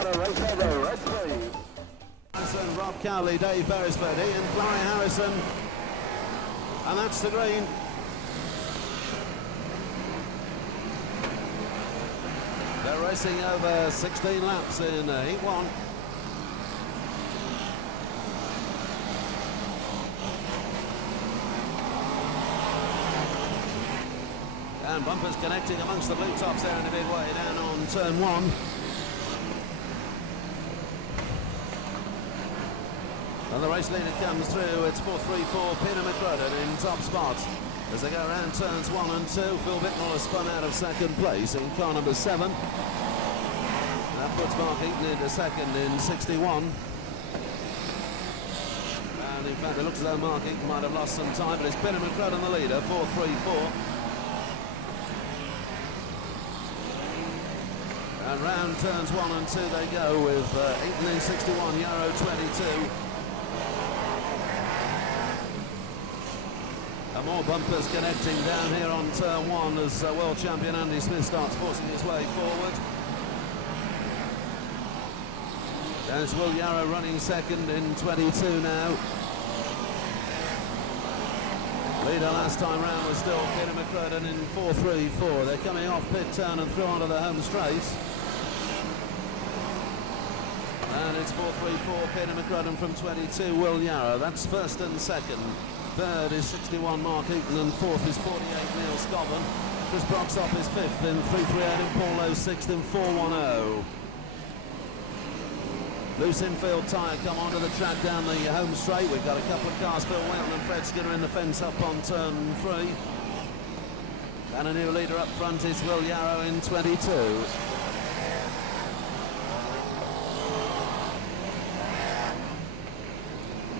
Yarrow, race over, red Prix. Harrison, Rob Cowley, Dave Beresford, Ian Fly Harrison, and that's the green. They're racing over 16 laps in heat 1. And bumpers connecting amongst the blue tops there in the midway down on turn 1. And the race leader comes through. It's 434 Peter McCrudden in top spot. As they go around turns 1 and 2, Phil Bicknell has spun out of second place in car number 7. That puts Mark Eaton into second in 61. And in fact, it looks as though Mark Eaton might have lost some time, but it's Peter McCrudden the leader, 434. And round turns 1 and 2 they go with Eaton in 61, Yarrow 22. And more bumpers connecting down here on turn 1 as world champion Andy Smith starts forcing his way forward. There's Will Yarrow running second in 22 now. Leader last time round was still Peter McCrudden in 434. They're coming off pit turn and through onto the home straight. And it's 434 Peter McCrudden from 22, Will Yarrow. That's first and second. Third is 61 Mark Eaton and fourth is 48 Neil Scotland. Chris Broxop is fifth in 338 and Paul Lowe sixth in 410. Loose infield tyre come onto the track down the home straight. We've got a couple of cars, Phil Whelan and Fred Skinner in the fence up on turn 3. And a new leader up front is Will Yarrow in 22.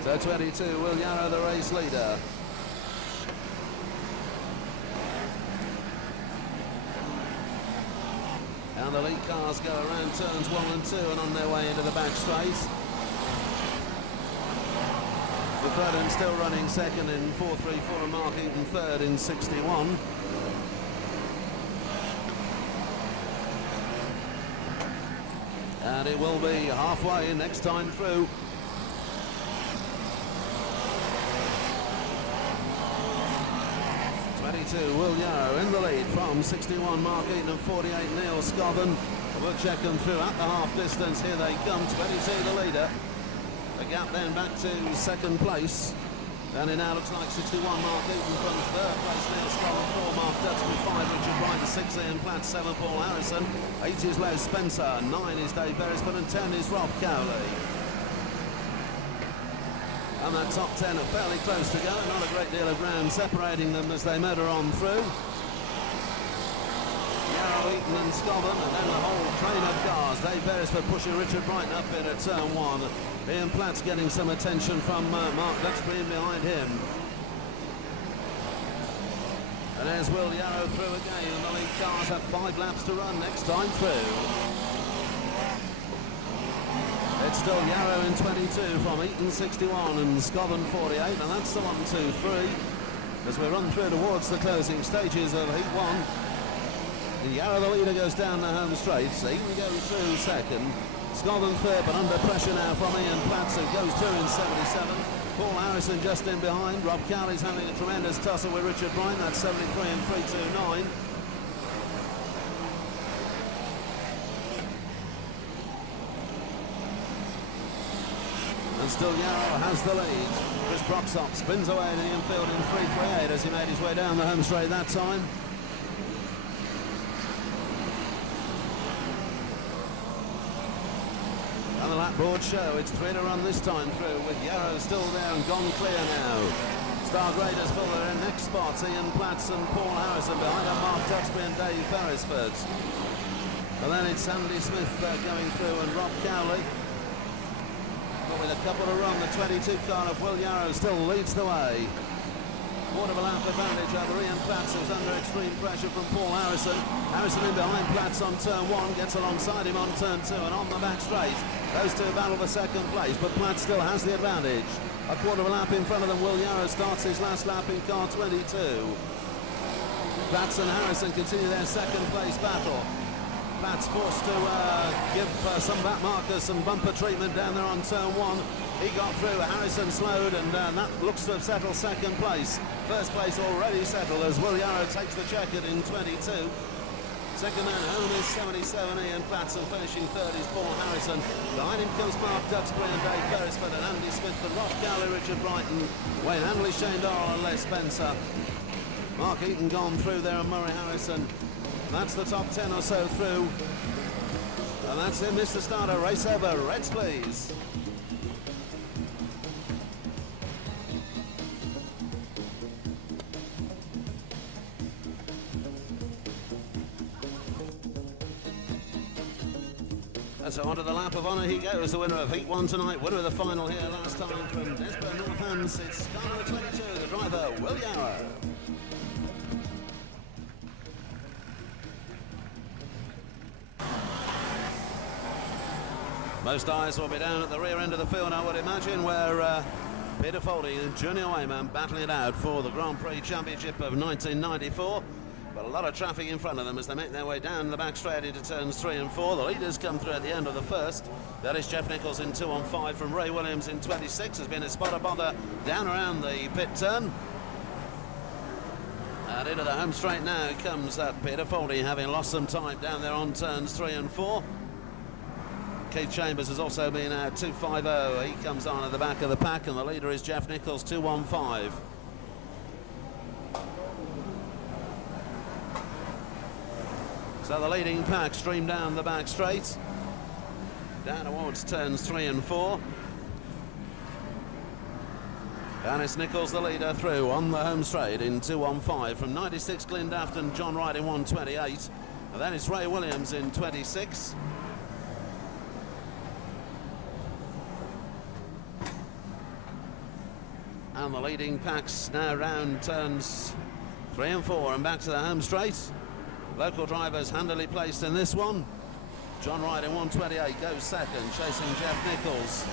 So 22, Will Yarrow the race leader. And the lead cars go around turns 1 and 2 and on their way into the back straight. McCrudden still running second in 434 and Mark Eaton third in 61. And it will be halfway next time through. 22, Will Yarrow in the lead from 61 Mark Eaton and 48 Neil Scotland. We'll check them through at the half distance. Here they come, 22 the leader. The gap then back to second place. And it now looks like 61 Mark Eaton from third place, Neil Scotland, 4 Mark Dutchman, 5 Richard Bright, 6 Ian Platt, 7 Paul Harrison, 8 is Les Spencer, 9 is Dave Beresford and 10 is Rob Cowley. And that top 10 are fairly close to go, not a great deal of ground separating them as they motor on through. Yarrow, Eaton and Scotland, and then the whole train of cars. Dave Beresford pushing Richard Brighton up in at turn 1. Ian Platt's getting some attention from Mark Duxbury behind him. And there's Will Yarrow through again, and the lead cars have 5 laps to run next time through. It's still Yarrow in 22 from Eaton 61 and Scotland 48, and that's the 1, 2, 3 as we run through towards the closing stages of heat 1. Yarrow, the leader, goes down the home straight. Eaton goes through second. Scotland third, but under pressure now from Ian Platt, who goes through in 77. Paul Harrison just in behind. Rob Cowley's having a tremendous tussle with Richard Bright. That's 73 and 329. And still Yarrow has the lead. Chris Broxop spins away to the infield in 338 as he made his way down the home straight that time. And the lap board show, it's 3 to run this time through, with Yarrow still there and gone clear now. Star Graders fill their next spots, Ian Platts and Paul Harrison behind them, Mark Duxbury and Dave Beresford. And then it's Andy Smith going through and Rob Cowley. But with a couple to run, the 22 car of Will Yarrow still leads the way. Quarter of a lap advantage over Ian Platts, who's under extreme pressure from Paul Harrison. Harrison in behind Platts on turn 1, gets alongside him on turn 2 and on the back straight. Those two battle for second place, but Platts still has the advantage. A quarter of a lap in front of them, Will Yarrow starts his last lap in car 22. Platts and Harrison continue their second place battle. Platz forced to give some back markers some bumper treatment down there on turn one. He got through, Harrison slowed, and that looks to have settled second place. First place already settled as Will Yarrow takes the checkered in 22. Second man home is 77, Ian Platz, and finishing third is Paul Harrison. Behind him comes Mark Duxbury and Dave Beresford and Andy Smith, and Ross Cowley, Richard Brighton, Wayne Handley, Shane Dorrell and Les Spencer. Mark Eaton gone through there and Murray Harrison. That's the top 10 or so through. And that's it, Mr. Starter. Race over. Reds, please. And so onto the lap of honour he goes, the winner of Heat 1 tonight, winner of the final here last time from Desborough Northants. It's car number 22, the driver, Will Yarrow. Most eyes will be down at the rear end of the field, I would imagine, where Peter Foley and Junior Wayman battling it out for the Grand Prix Championship of 1994. But a lot of traffic in front of them as they make their way down the back straight into turns 3 and 4. The leaders come through at the end of the first. That is Jeff Nichols in 2 on 5 from Ray Williams in 26. Has been a spot of bother down around the pit turn. And into the home straight now comes Peter Foley, having lost some time down there on turns 3 and 4. Keith Chambers has also been out 2.50. He comes on at the back of the pack, and the leader is Jeff Nichols 2.15. So the leading pack stream down the back straight, down towards turns 3 and 4. And it's Nichols the leader through on the home straight in 2.15 from 96 Glyn Dafton, John Wright in 1.28. And then it's Ray Williams in 26. And the leading packs now round turns 3 and 4 and back to the home straight. Local drivers handily placed in this one. John Wright in 1.28 goes second, chasing Jeff Nichols.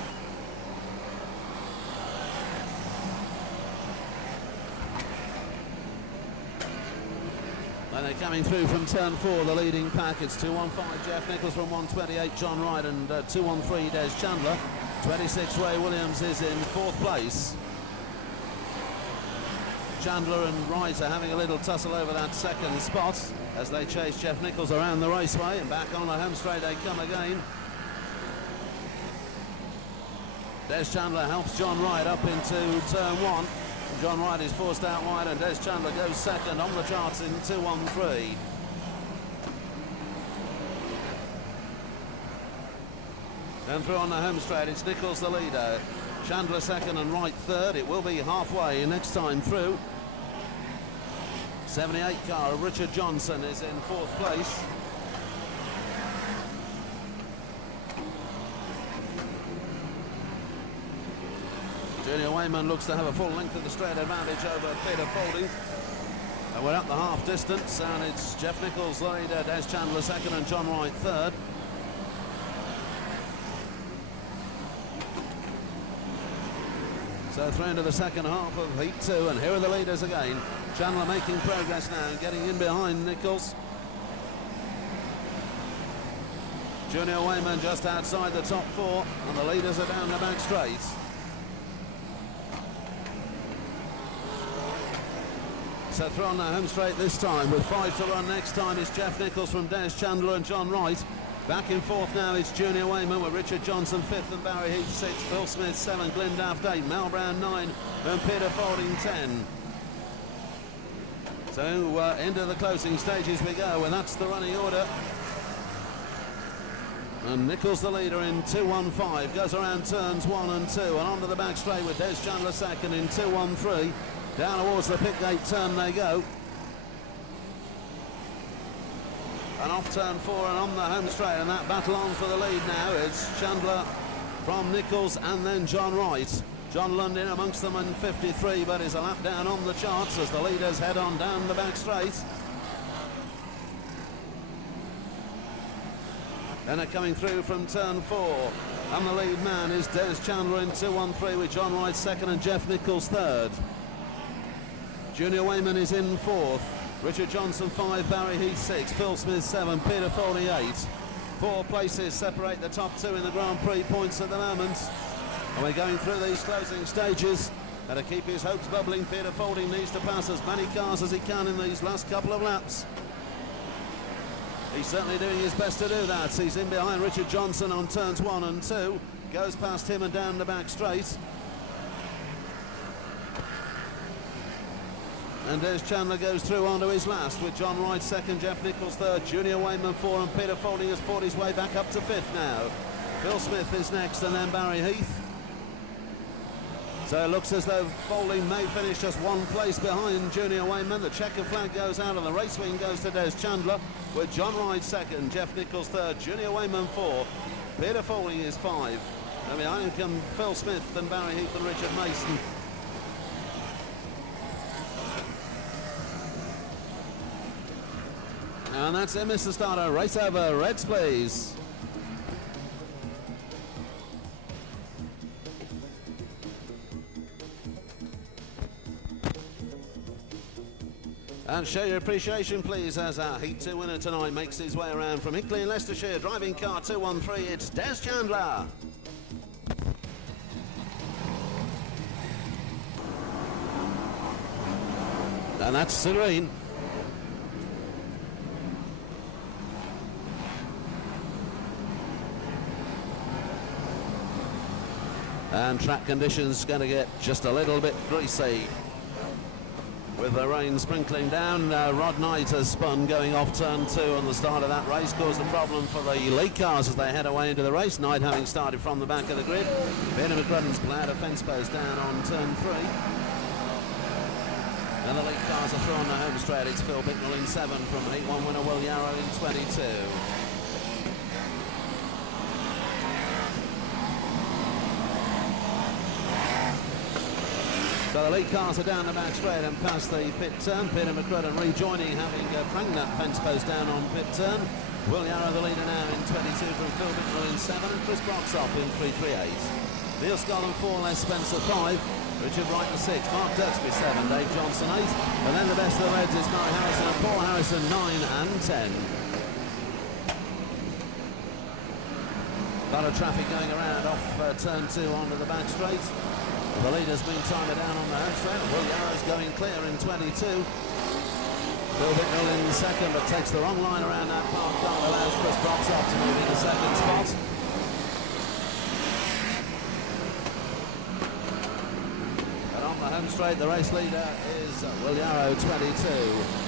And they're coming through from turn 4, the leading pack. It's 2.15 Jeff Nichols from 1.28 John Wright, and 2.13 Des Chandler. 26 Ray Williams is in 4th place. Chandler and Wright are having a little tussle over that second spot as they chase Jeff Nichols around the raceway, and back on the home straight they come again. Des Chandler helps John Wright up into turn 1. John Wright is forced out wide, and Des Chandler goes second on the charts in 2.13. And through on the home straight, it's Nichols the leader. Chandler second and Wright third. It will be halfway next time through. 78 car of Richard Johnson is in 4th place. Junior Wayman looks to have a full length of the straight advantage over Peter Foley. And we're up the half distance, and it's Jeff Nichols the leader, Des Chandler second and John Wright third. So through into the second half of Heat 2, and here are the leaders again. Chandler making progress now and getting in behind Nichols. Junior Wayman just outside the top 4, and the leaders are down the back straight. So through on the home straight this time with 5 to run. Next time is Jeff Nichols from Des Chandler and John Wright. Back in 4th now is Junior Wayman with Richard Johnson 5th and Barry Heath 6th, Phil Smith 7, Glyn Daft 8, Mel Brown 9 and Peter Fording 10. So into the closing stages we go, and that's the running order. And Nichols the leader in 2.15, goes around turns 1 and 2 and onto the back straight with Des Chandler second in 2.13. Down towards the pit gate turn they go. And off turn 4 and on the home straight, and that battle on for the lead now. It's Chandler from Nichols and then John Wright. John Lundin amongst them in 53, but is a lap down on the charts as the leaders head on down the back straight. And they're coming through from turn 4. And the lead man is Des Chandler in 2.13 with John Wright second and Jeff Nichols third. Junior Wayman is in 4th. Richard Johnson 5, Barry Heath 6, Phil Smith 7, Peter Foley 8. 4 places separate the top 2 in the Grand Prix points at the moment. And we're going through these closing stages. And to keep his hopes bubbling, Peter Folding needs to pass as many cars as he can in these last couple of laps. He's certainly doing his best to do that. He's in behind Richard Johnson on turns 1 and 2. Goes past him and down the back straight. And Des Chandler goes through onto his last with John Wright second, Jeff Nichols third, Junior Wayman 4, and Peter Folding has fought his way back up to 5th now. Phil Smith is next and then Barry Heath. So it looks as though Folding may finish just 1 place behind Junior Wayman. The checker flag goes out and the race wing goes to Des Chandler with John Wright second, Jeff Nichols third, Junior Wayman 4, Peter Folding is 5. And behind him come Phil Smith and Barry Heath and Richard Mason. And that's it, Mr. Starter. Race over. Reds, please. And show your appreciation, please, as our Heat 2 winner tonight makes his way around from Hinkley in Leicestershire. Driving car 213, it's Des Chandler. And that's serene. And track conditions going to get just a little bit greasy with the rain sprinkling down. Rod Knight has spun going off turn 2 on the start of that race, caused a problem for the lead cars as they head away into the race. Knight having started from the back of the grid. Peter McCrudden's ploughed a fence post down on turn 3. And the lead cars are through on the home straight. It's Phil Bicknell in 7 from Heat 1 winner Will Yarrow in 22. So the lead cars are down the back straight and past the pit turn. Peter McCrudden rejoining, having pranged that fence post down on pit turn. Will Yarrow the leader now in 22 from Phil Bicknell in 7, and Chris Broxop in 338. Neil Scotland 4, Les Spencer 5, Richard Wright the 6, Mark Duxbury 7, Dave Johnson 8, and then the best of the Reds is Murray Harrison and Paul Harrison 9 and 10. A lot of traffic going around off turn 2 onto the back straight. The leader's been timed down on the home straight. Will Yarrow's going clear in 22. Phil Bicknell in second, but takes the wrong line around that park car. Allows Chris Broxop to move in the second spot. And on the home straight, the race leader is Will Yarrow, 22.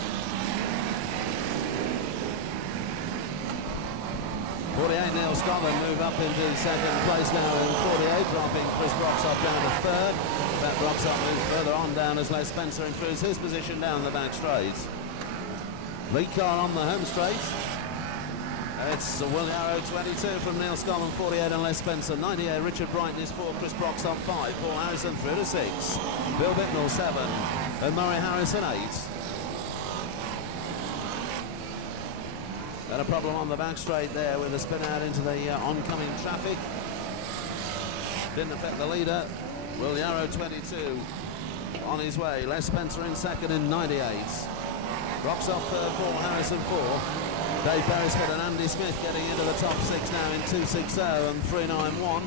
48, Neil Scotland move up into second place now in 48, dropping Chris Broxop down to 3rd. That Broxop moves further on down as Les Spencer improves his position down the back straight. Lead car on the home straight. It's Will Yarrow 22 from Neil Scotland 48 and Les Spencer 98. Richard Brighton is 4, Chris Broxop 5, Paul Harrison through to 6, Bill Bicknell 7, and Murray Harrison 8. And a problem on the back straight there with a spin out into the oncoming traffic. Didn't affect the leader. Will Yarrow 22 on his way. Les Spencer in second in 98. Broxop third, Paul Harrison 4. Dave Beresford and Andy Smith getting into the top 6 now in 260 and 391.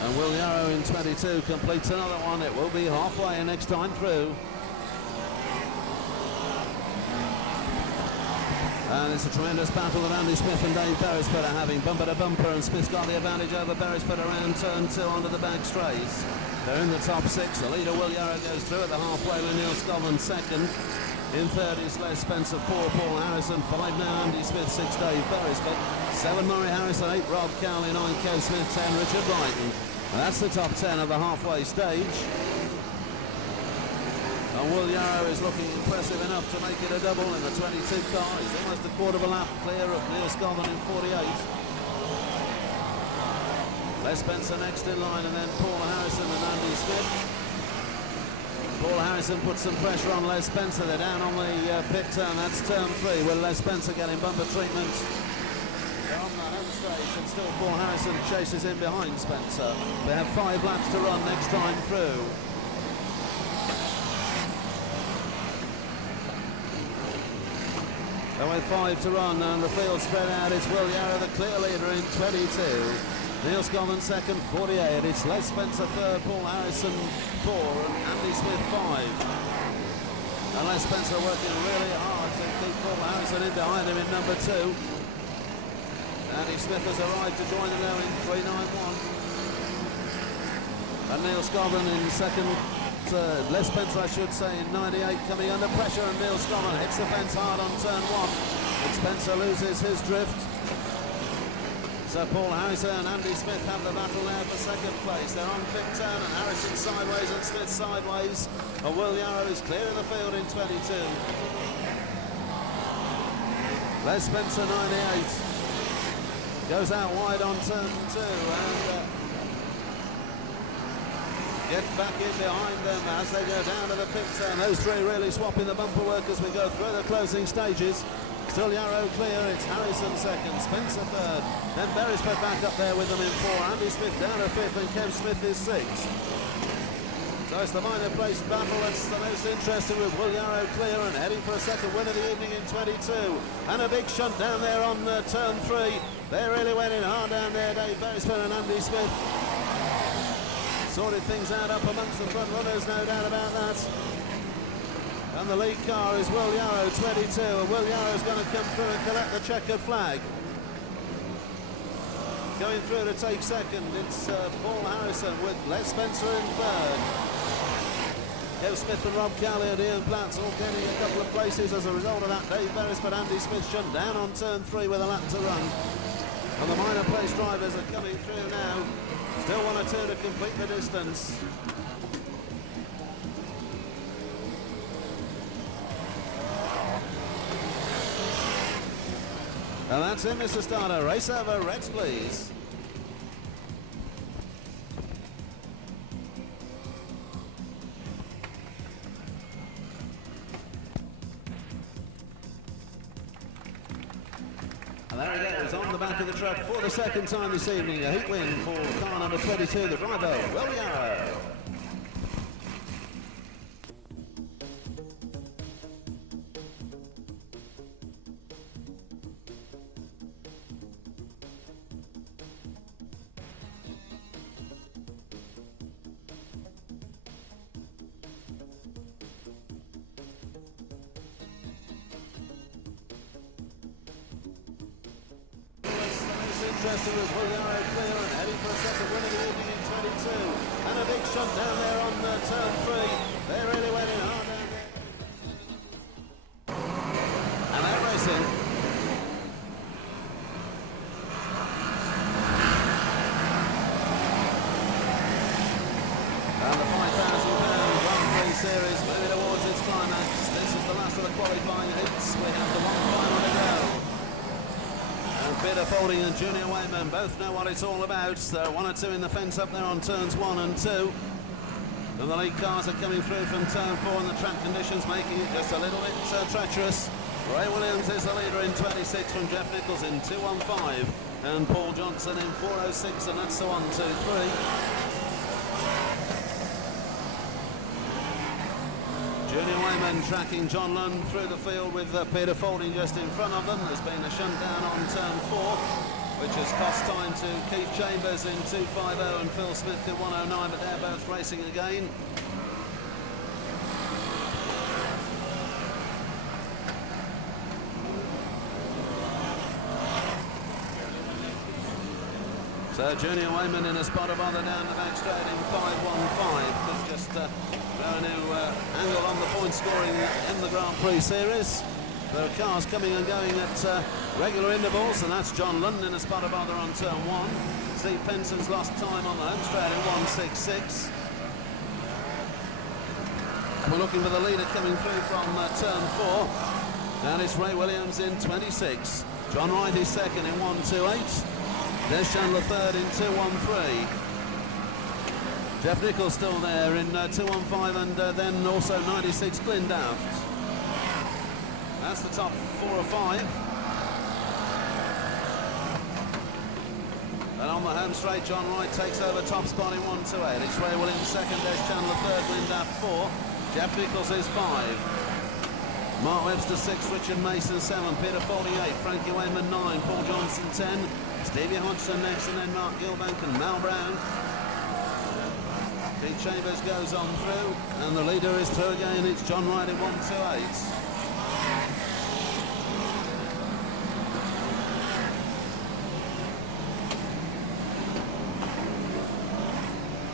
And Will Yarrow in 22 completes another one. It will be halfway next time through. And it's a tremendous battle that Andy Smith and Dave Beresford are having, bumper to bumper, and Smith's got the advantage over Beresford around turn 2 onto the back straight. They're in the top 6. The leader, Will Yarrow, goes through at the halfway with Neil Scotland second. In third is Les Spencer 4, Paul Harrison 5 now, Andy Smith 6, Dave Beresford 7, Murray Harrison 8, Rob Cowley 9, Kev Smith 10, Richard Brighton. And that's the top 10 of the halfway stage. And Will Yarrow is looking impressive enough to make it a double in the 22 car. He's almost a quarter of a lap clear of Neil Scotland in 48. Les Spencer next in line, and then Paul Harrison and Andy Smith. Paul Harrison puts some pressure on Les Spencer. They're down on the pit turn. That's turn 3. Will Les Spencer getting bumper treatment? They're on the home straight, and still Paul Harrison chases in behind Spencer. They have 5 laps to run next time through. So with 5 to run and the field spread out, it's Will Yarrow the clear leader in 22. Neil Scommon second, 48. It's Les Spencer third, Paul Harrison 4, and Andy Smith 5. And Les Spencer working really hard to keep Paul Harrison in behind him in number 2. Andy Smith has arrived to join them now in 391. And Neil Scommon in second. Les Spencer, I should say, in 98, coming under pressure, and Neil Scommon hits the fence hard on turn 1. But Spencer loses his drift. So Paul Harrison and Andy Smith have the battle now for second place. They're on quick turn, and Harrison sideways and Smith sideways. And Will Yarrow is clearing the field in 22. Les Spencer, 98, goes out wide on turn 2, and gets back in behind them as they go down to the pit turn. Those three really swapping the bumper work as we go through the closing stages. Still Yarrow clear, it's Harrison second, Spencer third, then Beresford back up there with them in 4, Andy Smith down to 5th, and Kev Smith is 6th. So it's the minor place battle that's the most interesting, with Will Yarrow clear and heading for a second win of the evening in 22. And a big shunt down there on turn 3. They really went in hard down there, Dave Beresford and Andy Smith. Sorted things out up amongst the front runners, no doubt about that. And the lead car is Will Yarrow, 22, and Will Yarrow's going to come through and collect the checkered flag. Going through to take second, it's Paul Harrison with Les Spencer in third. Kev Smith and Rob Cowley and Ian Platts all getting a couple of places as a result of that. Dave Beresford, Andy Smith shut down on turn 3 with a lap to run. And the minor place drivers are coming through now. Still 1 or 2 to complete the distance. And that's it, Mr. Starter. Race over, Reds, please. And there he goes, on the back of the truck for the second time this evening. A heat win for car number 22, the driver, Will Yarrow. Interested with Will Yarrow clear and heading for a second win of the evening in 22. And a big shunt down there on turn 3. They really went in hard down there. And they're racing. And the £5,000 Grand Prix Series moving towards its climax. This is the last of the qualifying heats. We have the one final to go. Peter Faulding and Junior Wayman both know what it's all about. There are 1 or 2 in the fence up there on turns 1 and 2. And the lead cars are coming through from turn 4, and the track conditions making it just a little bit treacherous. Ray Williams is the leader in 26 from Jeff Nichols in 2:15. And Paul Johnson in 4:06, and that's the 1, 2, 3. Junior Wayman tracking John Lund through the field with Peter Faulding just in front of them. There's been a shunt down on turn 4, which has cost time to Keith Chambers in 2:50 and Phil Smith in 1:09, but they're both racing again. So Junior Wayman in a spot of bother down the back straight in 5:15. There's just a new angle on the point scoring in the Grand Prix Series. There are cars coming and going at regular intervals, and that's John Lund in a spot of bother on turn 1. Steve Penson's lost time on the home straight in 1:66. We're looking for the leader coming through from turn 4. And it's Ray Williams in 26. John Wright is second in 1:28. Des Chandler third in 2:13. Jeff Nichols still there in 2:15, and then also 96 Glyn Daft. That's the top 4 or 5. And on the home straight, John Wright takes over top spot in 1:28. It's Ray Williams second, Des Chandler third, Glyn Daft 4. Jeff Nichols is 5. Mark Webster 6, Richard Mason 7, Peter 48, Frankie Wayman 9, Paul Johnson 10, Stevie Hodgson next, and then Mark Gilbank and Mal Brown. Pete Chambers goes on through, and the leader is through again. It's John Wright in 128.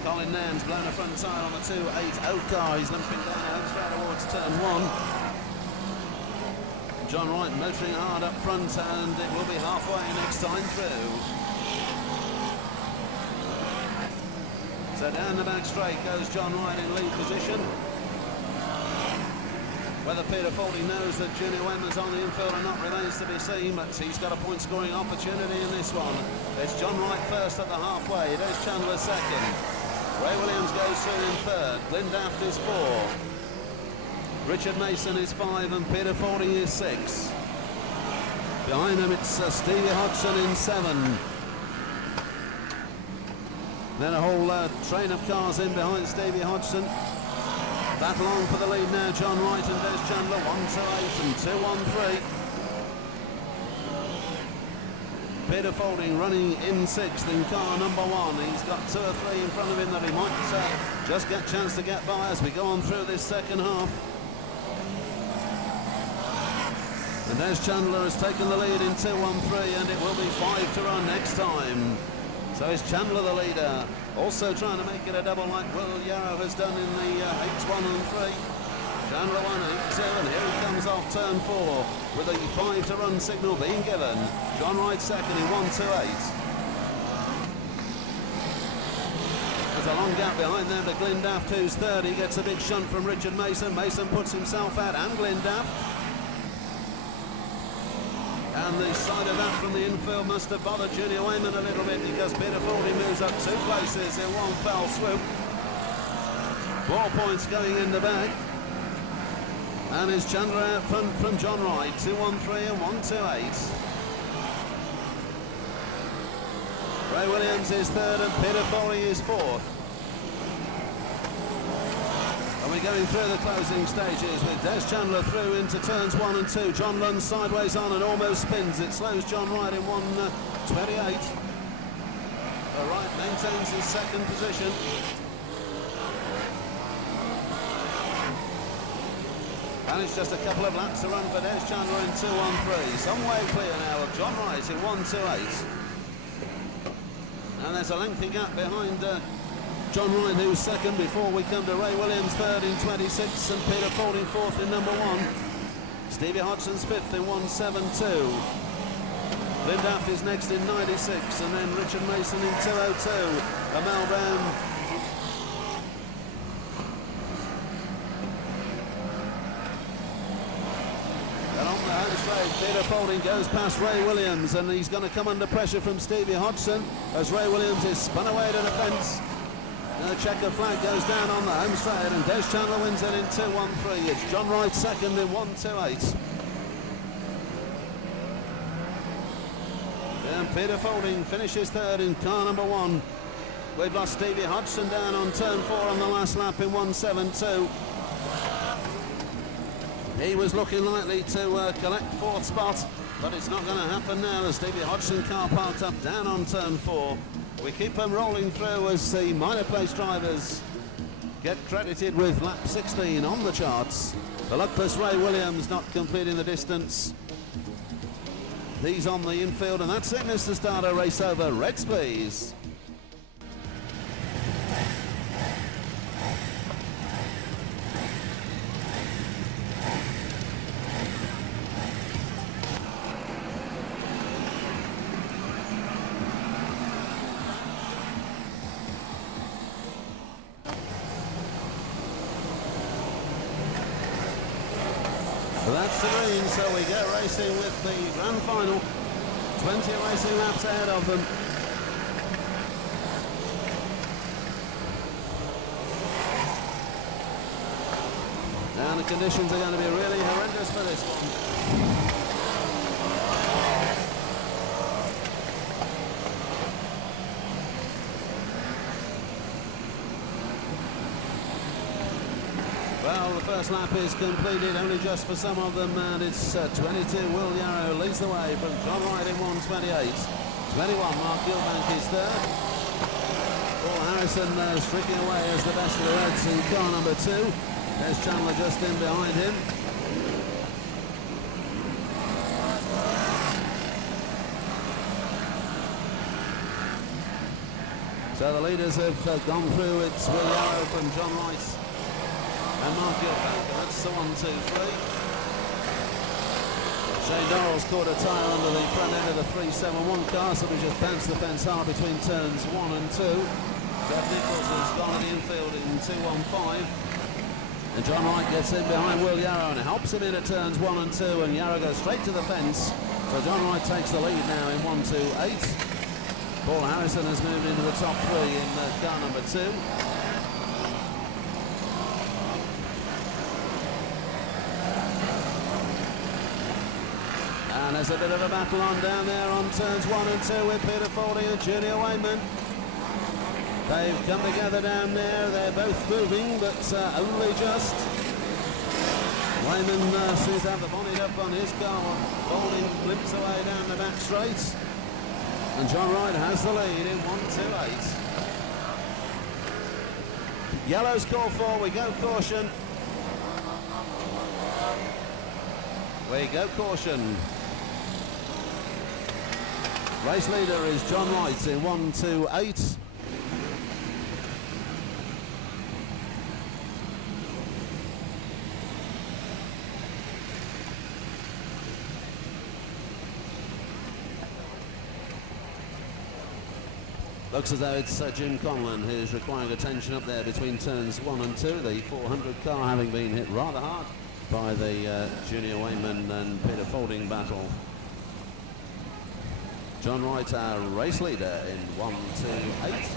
Colin Nance blown a front tyre on the 2.8 Okar. He's limping down home straight towards turn 1. John Wright motoring hard up front, and it will be halfway next time through. So down the back straight goes John Wright in lead position. Whether Peter Foley knows that Junior Wemmer's on the infield or not remains to be seen, but he's got a point scoring opportunity in this one. It's John Wright first at the halfway. There's Chandler second. Ray Williams goes through in third. Glyn Daft is 4. Richard Mason is 5 and Peter Fording is 6. Behind them it's Stevie Hodgson in 7. Then a whole train of cars in behind Stevie Hodgson. Battle on for the lead now, John Wright and Des Chandler, 1-8 and 2-3. Peter Fording running in 6th in car number 1. He's got 2 or 3 in front of him that he might just get a chance to get by as we go on through this second half. And Des Chandler has taken the lead in 2-1-3, and it will be 5 to run next time. So is Chandler the leader, also trying to make it a double like Will Yarrow has done in the 8-1 and 3. Chandler 1-8-2, and here he comes off turn 4 with a 5 to run signal being given. John Wright second in 1-2-8. There's a long gap behind them to Glyn Daft, who's third. He gets a big shunt from Richard Mason. Mason puts himself out, and Glyn Daft. And the side of that from the infield must have bothered Junior Wayman a little bit, because Peter Fording moves up 2 places in one fell swoop. 4 points going in the bag. And is Chandler out front from John Wright, 2-1-3 and 1-2-8. Ray Williams is third and Peter Fording is 4th. And we're going through the closing stages with Des Chandler through into turns 1 and 2. John Lund sideways on and almost spins. It slows John Wright in 1:28. Wright maintains his second position. And it's just a couple of laps to run for Des Chandler in 2-1-3. Some way clear now of John Wright in 1-2-8. And there's a lengthy gap behind John Wright, who's second, before we come to Ray Williams third in 26 and Peter Fording 4th in number 1. Stevie Hodgson's 5th in 1-7-2. Glyn Daft is next in 96, and then Richard Mason in 2-0-2. Mal Brown. And on the home straight, Peter Fording goes past Ray Williams, and he's going to come under pressure from Stevie Hodgson as Ray Williams is spun away to the fence. The checker flag goes down on the home straight, and Des Chandler wins it in 2-1-3. It's John Wright second in 1-2-8. And Peter Fording finishes third in car number 1. We've lost Stevie Hodgson down on turn 4 on the last lap in 1-7-2. He was looking likely to collect 4th spot, but it's not going to happen now. The Stevie Hodgson car parked up down on turn 4. We keep them rolling through as the minor place drivers get credited with lap 16 on the charts. The luckless Ray Williams not completing the distance. These on the infield, and that's it, Mr. Starter. Race over. Reds, please. That's the green, so we get racing with the grand final. 20 racing laps ahead of them. Now the conditions are going to be really horrendous for this one. Well, the first lap is completed only just for some of them, and it's 22. Will Yarrow leads the way from John Wright in 1:28. 21, Mark Gilbank is third. Paul Harrison streaking away as the best of the Reds in car number 2. There's Chandler just in behind him. So the leaders have gone through. It's Will Yarrow from John Wright and Mark Gilbank. That's the 1-2-3. Shane Dorrell's caught a tyre under the front end of the 371 car, so we just bounced the fence hard between turns 1 and 2. Jeff Nichols has gone to the infield in 2-1-5. And John Wright gets in behind Will Yarrow and helps him into turns 1 and 2, and Yarrow goes straight to the fence. So John Wright takes the lead now in 1-2-8. Paul Harrison has moved into the top 3 in car number 2. And there's a bit of a battle on down there on turns 1 and 2 with Peter Fording and Junior Wayman. They've come together down there. They're both moving, but only just. Wayman seems to have the bonnet up on his car. Fording limps away down the back straight. And John Wright has the lead in 1-2-8. Yellow's call for, we go caution. We go caution. Race leader is John Wright in 1-2-8. Looks as though it's Jim Conlon who's requiring attention up there between turns 1 and 2. The 400 car having been hit rather hard by the Junior Wayman and Peter Fording battle. John Wright, our race leader in 1-2-8.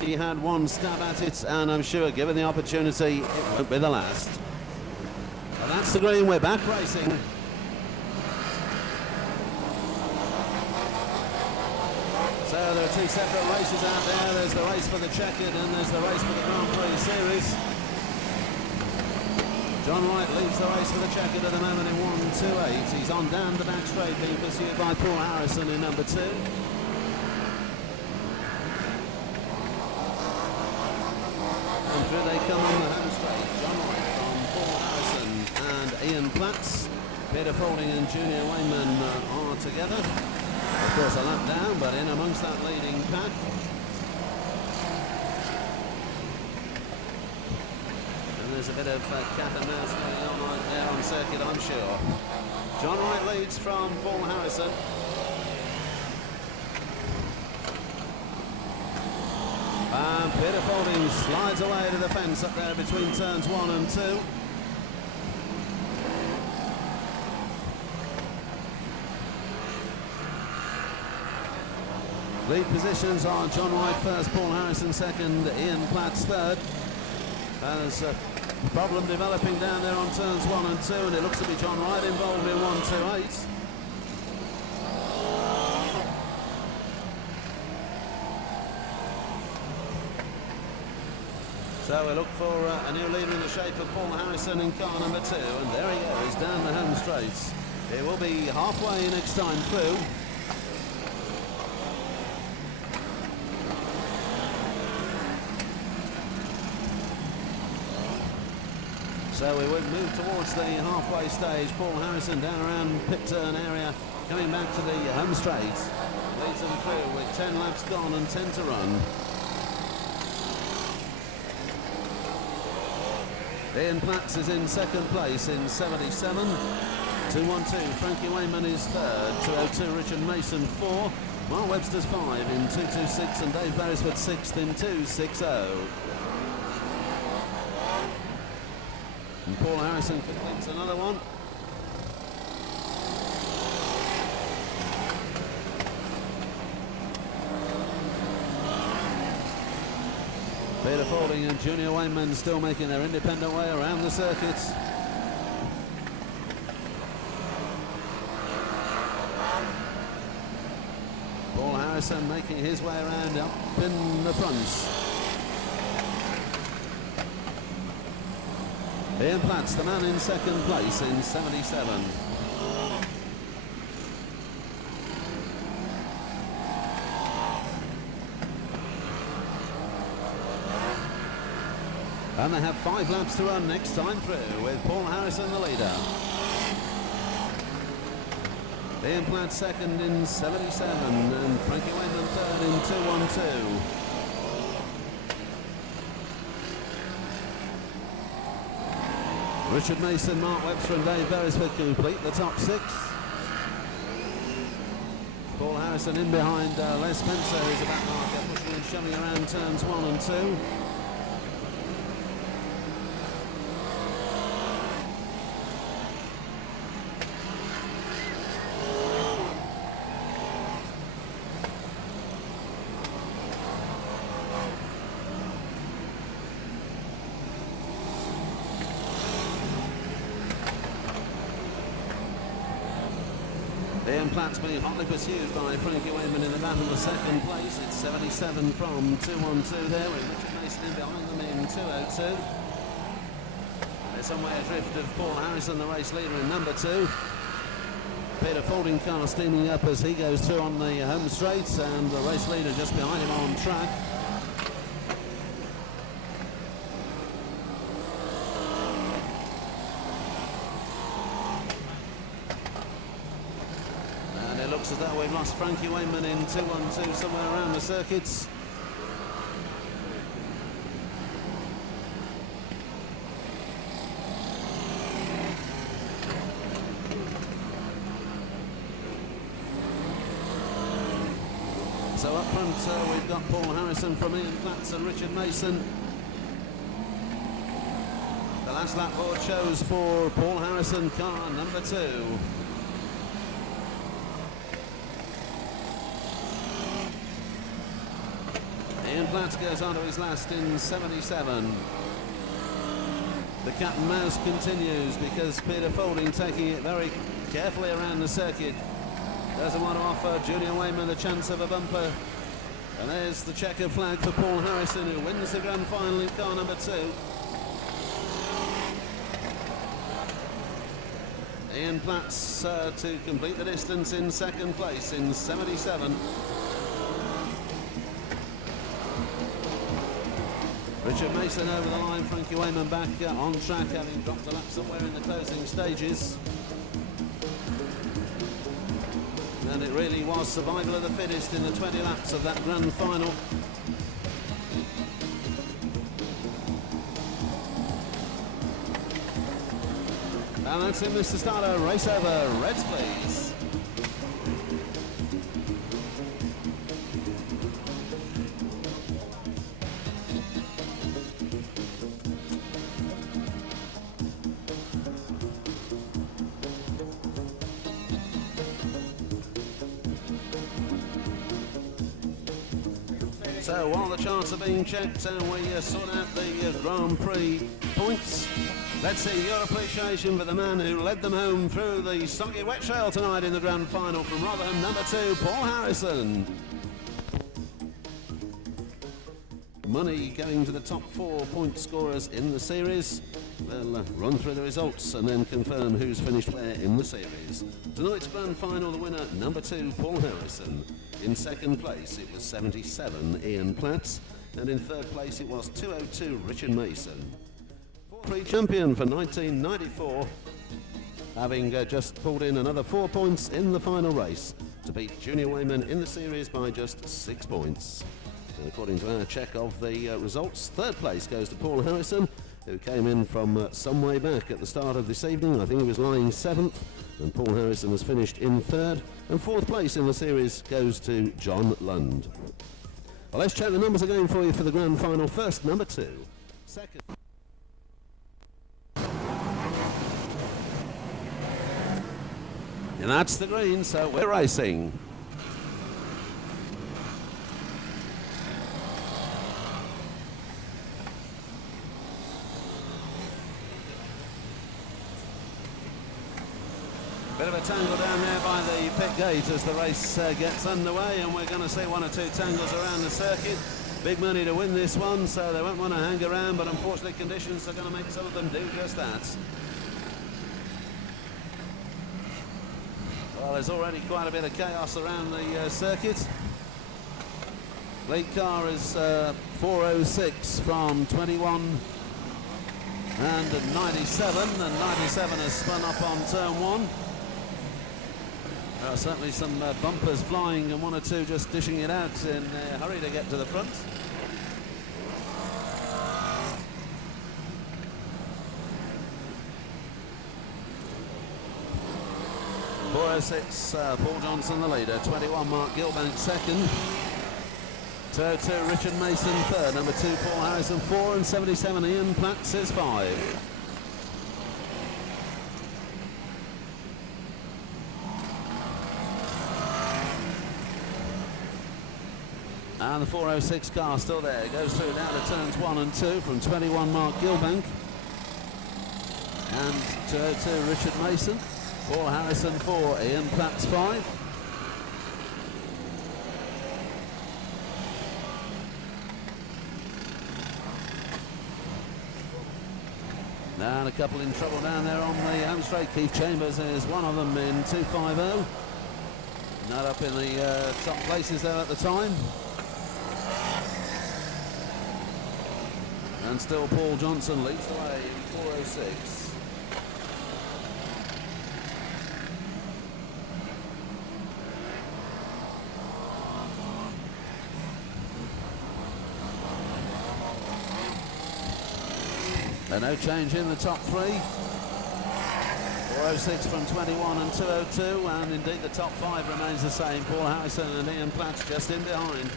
He had one stab at it, and I'm sure given the opportunity it won't be the last. And that's the green, we're back racing. So there are 2 separate races out there. There's the race for the checkered and there's the race for the Grand Prix Series. John Wright leads the race for the checkered at the moment in 1-2-8. He's on down the back straight, being pursued by Paul Harrison in number 2. Through they come on the home straight. John Wright from Paul Harrison and Ian Platts. Peter Fording and Junior Wayman are together. Of course a lap down, but in amongst that leading pack. And there's a bit of cat and mouse going on right there on circuit, I'm sure. John Wright leads from Paul Harrison. And Peter Fording slides away to the fence up there between turns 1 and 2. Lead positions are John Wright first, Paul Harrison second, Ian Platts third. There's a problem developing down there on turns 1 and 2, and it looks to be John Wright involved in 1-2-8. So we look for a new leader in the shape of Paul Harrison in car number 2, and there he goes down the home straight. It will be halfway next time through. So we would move towards the halfway stage. Paul Harrison down around pit turn area, coming back to the home straight. Leads them through with 10 laps gone and 10 to run. Ian Platts is in second place in 77. 2-1-2. Frankie Wayman is third. 2-0-2. Richard Mason 4. Mark Webster's 5 in 2-2-6, and Dave Beresford 6th in 2-6-0. And Paul Harrison completes another one. Peter Fording and Junior Wayman still making their independent way around the circuit. Paul Harrison making his way around up in the front. Ian Platts, the man in second place in 77. And they have 5 laps to run next time through, with Paul Harrison the leader. Ian Platt second in 77 and Frankie Wayman third in 212. Richard Mason, Mark Webster and Dave Beresford complete the top 6. Paul Harrison in behind Les Spencer, who's a back marker, pushing and shoving around turns 1 and 2. Ian Platt's being hotly pursued by Frankie Wayman in the battle for second place. It's 77 from 212 there, with Richard Mason in behind them in 202. There's some way adrift of Paul Harrison, the race leader in number 2. Peter Fording car steaming up as he goes through on the home straight, and the race leader just behind him on track. Looks as though we've lost Frankie Wayman in 212 somewhere around the circuits. So up front we've got Paul Harrison from Ian Platts and Richard Mason. The last lap board shows for Paul Harrison, car number 2. Ian Platts goes on to his last in 77. The cat and mouse continues because Peter Fording, taking it very carefully around the circuit, doesn't want to offer Junior Wayman a chance of a bumper. And there's the checker flag for Paul Harrison, who wins the grand final in car number 2. Ian Platts to complete the distance in second place in 77. Richard Mason over the line, Frankie Wayman back on track, having dropped a lap somewhere in the closing stages. And it really was survival of the fittest in the 20 laps of that grand final. And that's it, Mr. Starter. Race over. Reds, please. So while the charts are being checked and we sort out the Grand Prix points, let's see your appreciation for the man who led them home through the soggy wet trail tonight in the grand final from Rotherham, number 2, Paul Harrison. Money going to the top 4 point scorers in the series. They'll run through the results and then confirm who's finished where in the series. Tonight's grand final, the winner, number 2, Paul Harrison. In second place, it was 77, Ian Platts. And in third place, it was 202, Richard Mason. Prix champion for 1994, having just pulled in another 4 points in the final race to beat Junior Wayman in the series by just 6 points. And according to our check of the results, third place goes to Paul Harrison, who came in from some way back at the start of this evening. I think he was lying 7th, and Paul Harrison has finished in 3rd. And 4th place in the series goes to John Lund. Well, let's check the numbers again for you for the grand final. First, number 2. Second. And that's the green, so we're racing. Bit of a tangle down there by the pit gate as the race gets underway, and we're going to see one or two tangles around the circuit. Big money to win this one, so they won't want to hang around, but unfortunately conditions are going to make some of them do just that. Well, there's already quite a bit of chaos around the circuit. Lead car is 4:06 from 21 and 97, and 97 has spun up on turn 1. There are certainly some bumpers flying and one or two just dishing it out in a hurry to get to the front. Paul Johnson the leader, 21 Mark Gilbank second, 202 Richard Mason third, number 2 Paul Harrison 4, and 77 Ian Platts is 5. And the 406 car still there, goes through down to turns 1 and 2 from 21 Mark Gilbank and 202 Richard Mason. Paul Harrison 4, Ian Platts 5. And a couple in trouble down there on the home straight. Keith Chambers is one of them in 250. Not up in the top places there at the time. And still Paul Johnson leads the way in 406. No change in the top 3. 406 from 21 and 202, and indeed the top 5 remains the same. Paul Harrison and Ian Platts just in behind.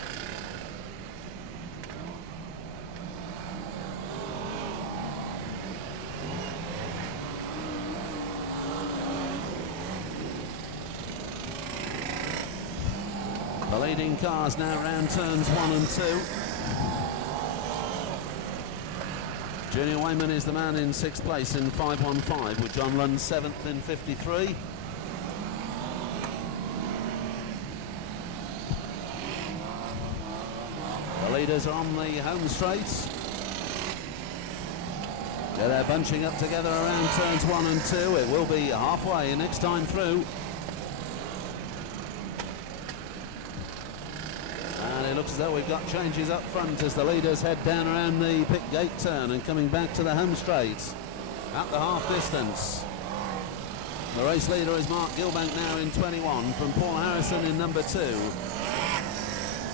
The leading cars now round turns 1 and 2. Junior Wayman is the man in 6th place in 515, with John Lund 7th in 53. The leaders are on the home straights. So they're bunching up together around turns 1 and 2. It will be halfway next time through. It looks as though we've got changes up front as the leaders head down around the pit gate turn and coming back to the home straights at the half distance. The race leader is Mark Gilbank now in 21 from Paul Harrison in number 2.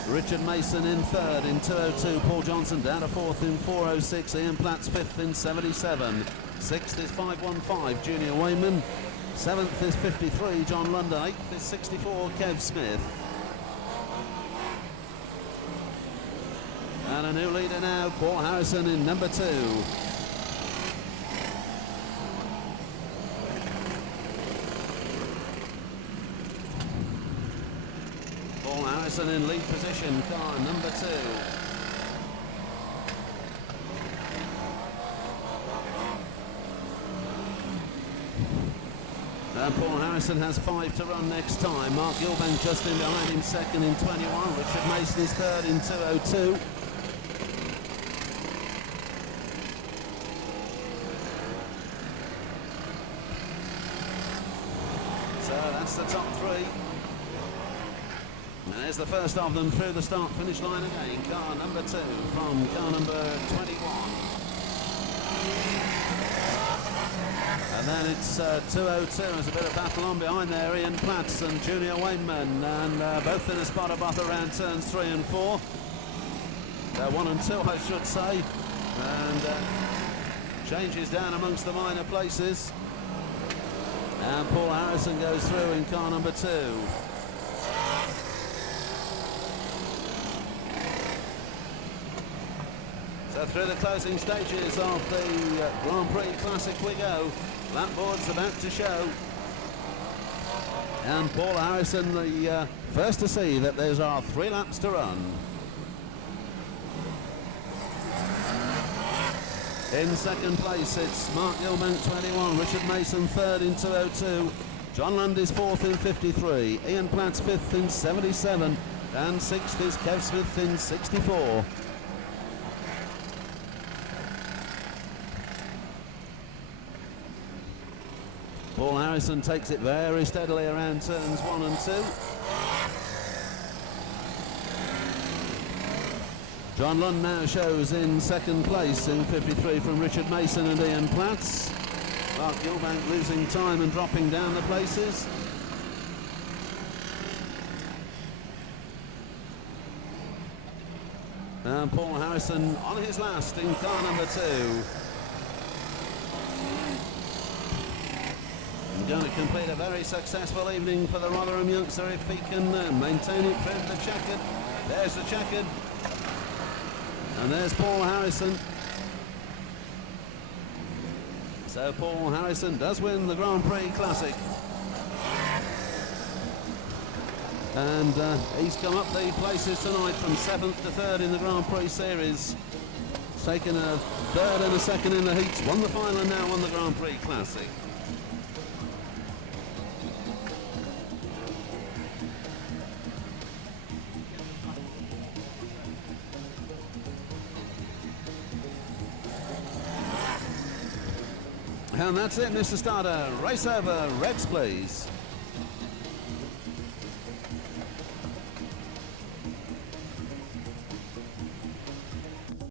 Richard Mason in 3rd in 202. Paul Johnson down to 4th in 406. Ian Platts 5th in 77. 6th is 515 Junior Wayman. 7th is 53 John London. 8th is 64 Kev Smith. And a new leader now, Paul Harrison in number 2. Paul Harrison in lead position, car number 2. And Paul Harrison has 5 to run next time. Mark Gilbank just in behind him, 2nd in 21. Richard Mason is 3rd in 202. The top 3. And there's the first of them through the start-finish line again. Car number 2 from car number 21. And then it's 202. There's a bit of battle on behind there. Ian Platts and Junior Wayman, and both in a spot of bother around turns 3 and 4. 1 and 2, I should say. And changes down amongst the minor places. And Paul Harrison goes through in car number 2. So through the closing stages of the Grand Prix Classic we go. Lap board's about to show. And Paul Harrison the first to see that there are 3 laps to run. In second place, it's Mark Gilbank, 21. Richard Mason, 3rd in 202. John Lund is 4th in 53, Ian Platt's 5th in 77, and 6th is Kev Smith in 64. Paul Harrison takes it very steadily around turns 1 and 2. John Lund now shows in 2nd place in 53 from Richard Mason and Ian Platts. Mark Gilbank losing time and dropping down the places. And Paul Harrison on his last in car number 2. Going to complete a very successful evening for the Rotherham youngster if he can maintain it through the checkered. There's the checkered. And there's Paul Harrison. So Paul Harrison does win the Grand Prix Classic. And he's come up the places tonight from 7th to 3rd in the Grand Prix Series. He's taken a 3rd and a 2nd in the heats, won the final and now won the Grand Prix Classic. And that's it, Mr. Starter. Race over, Reds please.